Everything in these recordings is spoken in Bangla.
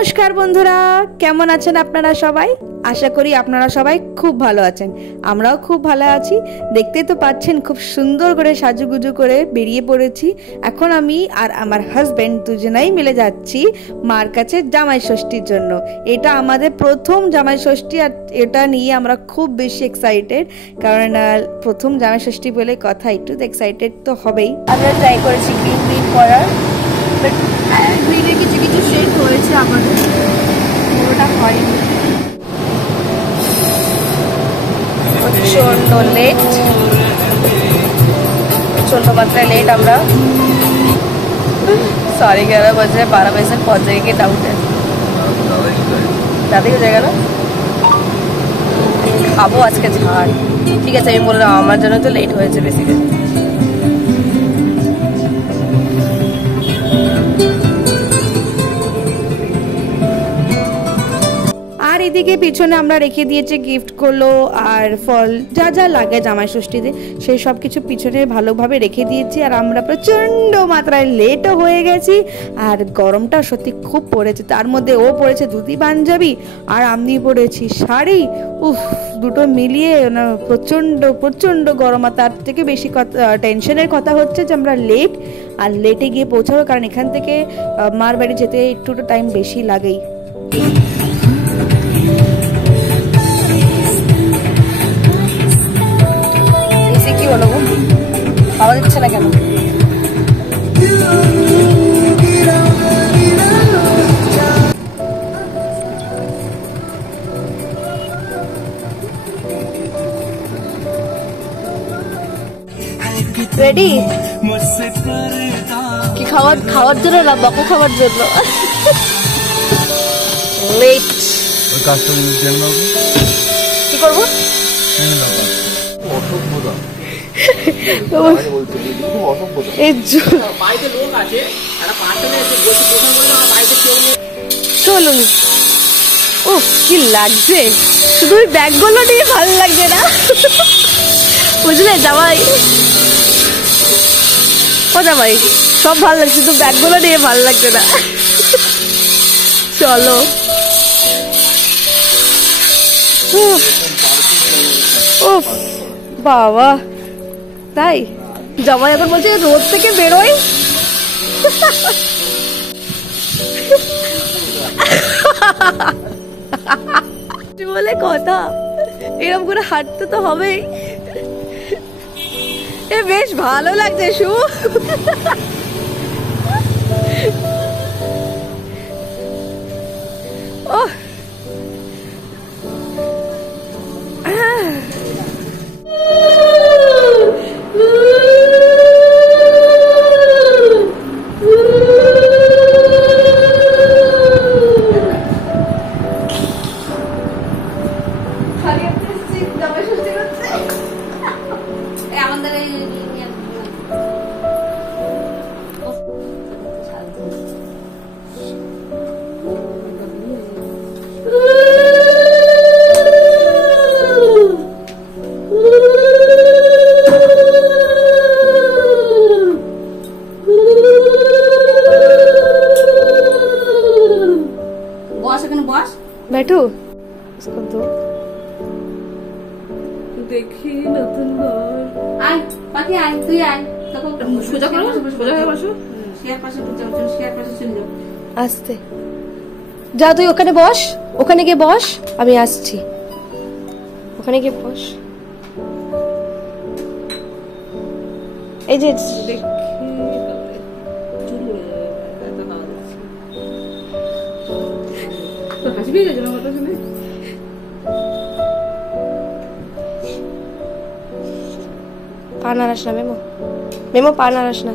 নমস্কার বন্ধুরা, কেমন আছেন আপনারা সবাই? আশা করি আপনারা সবাই খুব ভালো আছেন। আমরাও খুব ভালো আছি। দেখতেই তো পাচ্ছেন খুব সুন্দর করে সাজুগুজু করে বেরিয়ে পড়েছি। এখন আমি আর আমার হাজবেন্ড দুজনেই মিলে যাচ্ছি মার কাছে জামাই ষষ্ঠীর জন্য। এটা আমাদের প্রথম জামাই ষষ্ঠী, আর এটা নিয়ে আমরা খুব বেশি এক্সাইটেড, কারণ প্রথম জামাই ষষ্ঠী বলে কথা, একটু এক্সাইটেড তো হবেই। আমরা ট্রাই করেছি গ্রিন গ্রিন করার, বাট গ্রিনের কিছু কিছু শেড হয়েছে, আমাদের পুরোটা হয়নি। প্রচন্ড লেট, प्रचंड मात्रा लेट। আমরা साढ़े 11 बजे 12 बजे तक पहुंच जाएंगे डाउट है, ज़्यादा ही हो जाएगा ना। খাবো আজকে ঝাল, ঠিক আছে আমি বললাম আমার জন্য তো লেট হয়েছে বেসিক্যালি। আর এদিকে পিছনে আমরা রেখে দিয়েছি গিফটগুলো আর ফল, যা যা লাগে জামাই ষষ্ঠীতে সেই সব কিছু পিছনে ভালোভাবে রেখে দিয়েছি। আর আমরা প্রচণ্ড মাত্রায় লেটও হয়ে গেছি, আর গরমটা সত্যি খুব পড়েছে। তার মধ্যে ও পড়েছে ধুতি পাঞ্জাবি আর আমি পড়েছি শাড়ি। উফ, দুটো মিলিয়ে না প্রচণ্ড প্রচণ্ড গরম। আর তার থেকে বেশি টেনশনের কথা হচ্ছে যে আমরা লেট, আর লেটে গিয়ে পৌঁছাবো, কারণ এখান থেকে মার বাড়ি যেতে একটু টাইম বেশি লাগেই। কি হলো গো, পাওয়া যাচ্ছে না কেন? রেডি কি খাওয়ার জন্য না বকা খাওয়ার জন্য? লেট কি করবো? চলুন। ও কি লাগছে, শুধু ওই ব্যাগগুলো নিয়ে ভালো লাগছে না, বুঝলে জামাই? ও জামাই সব ভালো লাগছে, শুধু ব্যাগগুলো নিয়ে ভালো লাগছে না। চলো। ও বাবা, তাই জামাই এখন বলছে রোদ থেকে বেরোয়। বলে কথা, এরকম করে হাঁটতে তো হবেই। এ বেশ ভালো লাগছে শু। ও बैठो, इसको दो देखी नতুন ঘর। আয় পাখি আয়, তুই আয়, তখন সোজা করো, সোজা হয়ে বসো। শেয়ার পাশে চল, শেয়ার পাশে চলে যাও। আস্তে যা, তুই ওখানে বস, ওখানে গিয়ে বস, আমি আসছি। ওখানে গিয়ে বস। এই যে দেখি চুল উড়ে যাবে, এত হাওয়া দিচ্ছে তো। হাসি পেয়ে গেছে না কথা শুনে? পা নাড়াস না মেমো, মেমো পা নাড়াস না।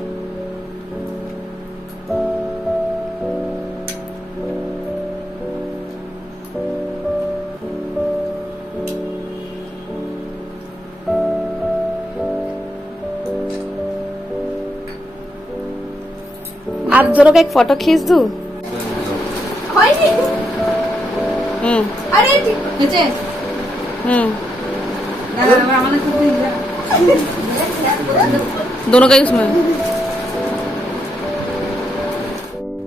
आप दोनों का एक फोटो खींच दूं? अरे नीचे दोनों का ही उसमें।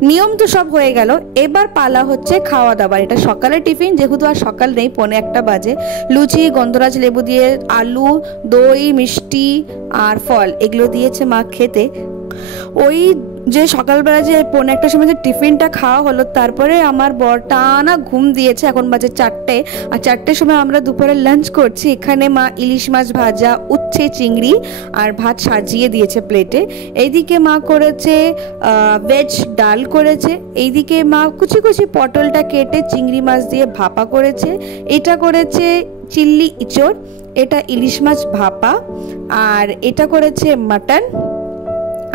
নিয়ম তো সব হয়ে গেল, এবার পালা হচ্ছে খাওয়া দাবার। এটা সকালের টিফিন, যেহেতু আর সকাল নেই, 1:45 বাজে। লুচি, গন্ধরাজ লেবু দিয়ে, আলু, দই, মিষ্টি আর ফল এগুলো দিয়েছে মা খেতে। ওই যে সকালবেলা যে 1:45 সময় যে টিফিনটা খাওয়া হলো, তারপরে আমার বর টানা ঘুম দিয়েছে। এখন বাজে 4টে, আর 4টের সময় আমরা দুপুরে লাঞ্চ করছি। এখানে মা ইলিশ মাছ ভাজা, উচ্ছে চিংড়ি আর ভাত সাজিয়ে দিয়েছে প্লেটে। এইদিকে মা করেছে ভেজ ডাল করেছে। এইদিকে মা কুচি কুচি পটলটা কেটে চিংড়ি মাছ দিয়ে ভাপা করেছে। এটা করেছে চিল্লি ইঁচড়, এটা ইলিশ মাছ ভাপা, আর এটা করেছে মাটন,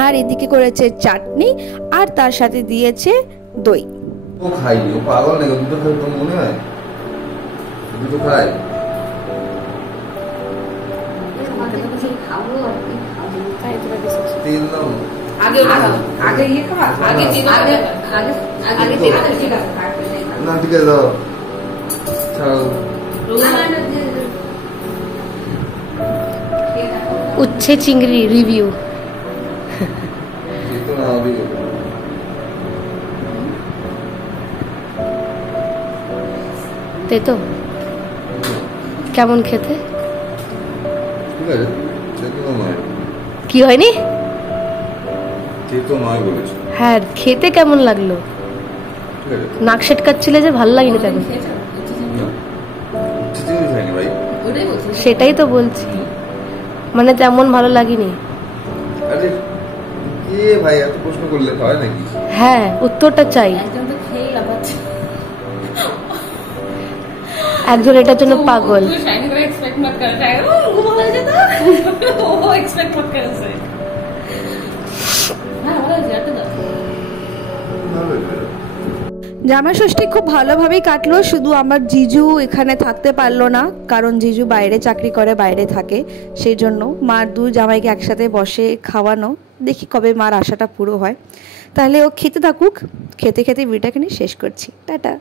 আর এদিকে করেছে চাটনি, আর তার সাথে দিয়েছে দই। ও খাই, ও পাগল নাকি? দুটো খাই তো মনে হয়, দুটো খাই। তেল দাও আগে আগে ইয়ে খাওয়া, আগে আগে আগে আগে ঠিক আছে না, ঠিক আছে দাও, ছাড়ো। উচ্ছে চিংড়ি রিভিউ। তাই তো, কেমন খেতে? ঠিক আছে, কি হয়নি? তো নয় বলেছো। হ্যাঁ, খেতে কেমন লাগলো? নাক সেটকাচ্ছিলে যে, ভালো লাগেনি কেন? সেটাই তো বলছি, মানে তেমন ভালো লাগেনি। আরে কে ভাই এত প্রশ্ন করলে হয় নাকি? হ্যাঁ, উত্তরটা চাই। একজন এটার জন্য পাগল। জামাই ষষ্ঠী খুব ভালোভাবেই কাটলো, শুধু আমার জিজু এখানে থাকতে পারলো না, কারণ জিজু বাইরে চাকরি করে, বাইরে থাকে। সেই জন্য মার দু জামাইকে একসাথে বসে খাওয়ানো, দেখি কবে মার আশাটা পুরো হয়। তাহলে ও খেতে থাকুক, খেতে খেতে ভিডিওটাকে নিয়ে শেষ করছি। টাটা।